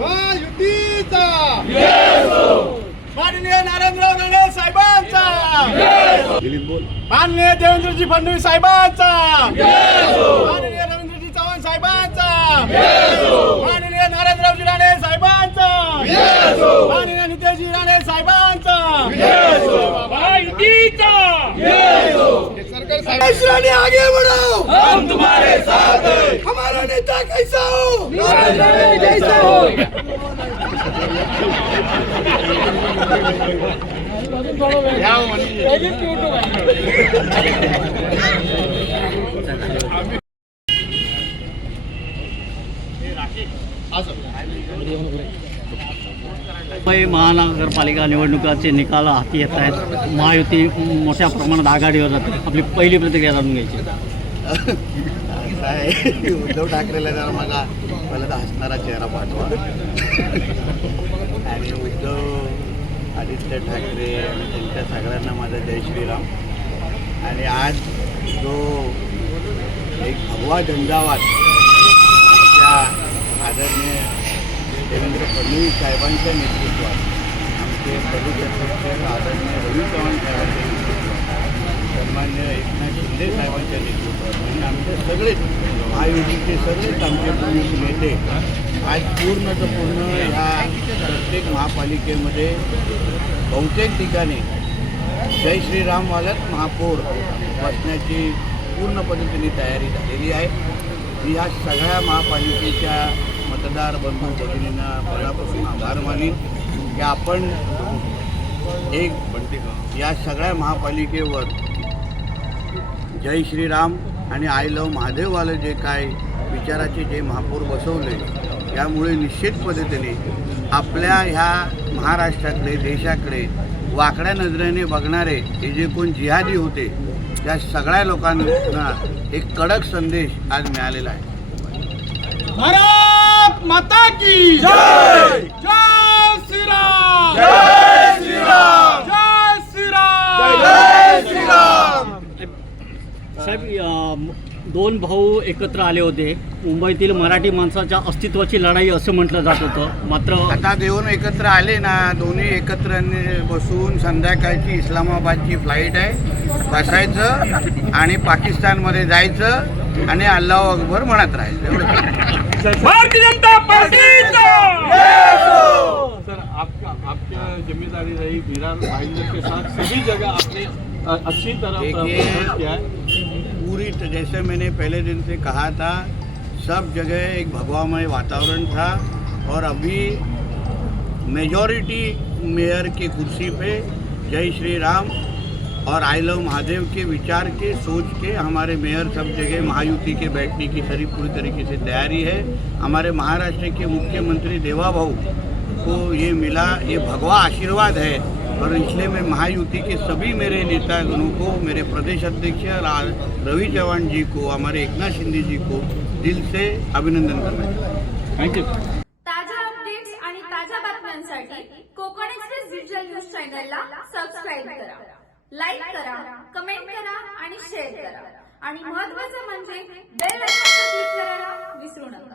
महायुतीचा. माननीय नारायणराव राणे साहेबांचा. माननीय देवेंद्रजी फडणवीस साहेबांचा. माननीय रवींद्रजी चव्हाण साहेबांचा. माननीय नारायणरावजी राणे साहेबांचा. माननीय नितेशजी राणे साहेबांचा. सरकार राणे आगे बढ़ो हम तुम्हारे साथ हमारा नेता कैसा हो जैसा हो मुंबई महानगरपालिका निवडणुकाचे निकाल हाती येत आहेत. महायुती मोठ्या प्रमाणात आघाडीवर जाते. आपली पहिली प्रतिक्रिया जाणून घ्यायची. काय? उद्धव ठाकरेला जरा मला पहिला तर हसणारा चेहरा पाठवा. आणि उद्धव आदित्य ठाकरे आणि त्यांच्या सगळ्यांना माझा जय श्रीराम. आणि आज जो एक भगवा झंझावात आमच्या आदरणीय देवेंद्र फडणवीस साहेबांच्या नेतृत्वात आमचे प्रदेश अध्यक्ष आदरणीय रवी चव्हाण साहेबांच्या सन्मान्य एकनाथ शिंदे साहेबांच्या नेतृत्वात आणि आमचे सगळेच महायुतीचे सगळेच आमचे प्रमुख नेते आज पूर्ण पूर्ण ह्या प्रत्येक महापालिकेमध्ये बहुतेक ठिकाणी जय श्रीरामवाल्यात महापौर बसण्याची पूर्ण पद्धतीने तयारी झालेली आहे. मी या सगळ्या महापालिकेच्या मतदार बंधू भगिनींना मनापासून आभार मानेन की आपण एक या सगळ्या महापालिकेवर जय श्रीराम आणि आय लव महादेववालं जे काय विचाराचे जे महापौर बसवले त्यामुळे निश्चित पद्धतीने आपल्या ह्या महाराष्ट्राकडे देशाकडे वाकड्या नजरेने बघणारे हे जे कोण जिहादी होते त्या सगळ्या लोकांना एक कडक संदेश आज मिळालेला आहे. भारत माता की जय! जय! साहेब दोन भाऊ एकत्र आले होते. मुंबईतील मराठी माणसाच्या अस्तित्वाची लढाई असं म्हटलं जात होतं. मात्र आता देऊन एकत्र आले ना दोन्ही एकत्र बसून संध्याकाळची इस्लामाबादची फ्लाईट आहे. बसायचं आणि पाकिस्तानमध्ये जायचं आणि अल्लाह अकबर म्हणत राहायचं. भारतीय जनता सर आपका आपका जिम्मेदारी रही भाईंदर के साथ सभी जगह आपने अच्छी तरह किया है। पूरी जैसे मैंने पहले दिन से कहा था, सब जगह एक भगवामय वातावरण था और अभी मेजॉरिटी मेयर की कुर्सी पे जय श्री राम और आई लव महादेव के विचार के, सोच के हमारे मेयर सब जगह महायुति के बैठने की सारी पूरी तरीके से तैयारी है। हमारे महाराष्ट्र के मुख्यमंत्री देवा भाऊ को ये मिला, ये भगवा आशीर्वाद है। और इसलिए मैं महायुति के सभी मेरे नेतागणों को मेरे प्रदेश अध्यक्ष रवि चौहान जी को हमारे एकनाथ शिंदे जी को दिल से अभिनंदन करना चाहता हूं। थँक्यू ताज्या अपडेट्स आणि ताज्या बातम्यांसाठी कोकण एक्सप्रेस डिजिटल न्यूज चॅनलला सबस्क्राईब करा. लाईक करा कमेंट करा आणि शेअर करा. आणि महत्त्वाचं म्हणजे बेल आयकॉनवर क्लिक करायला विसरू नका.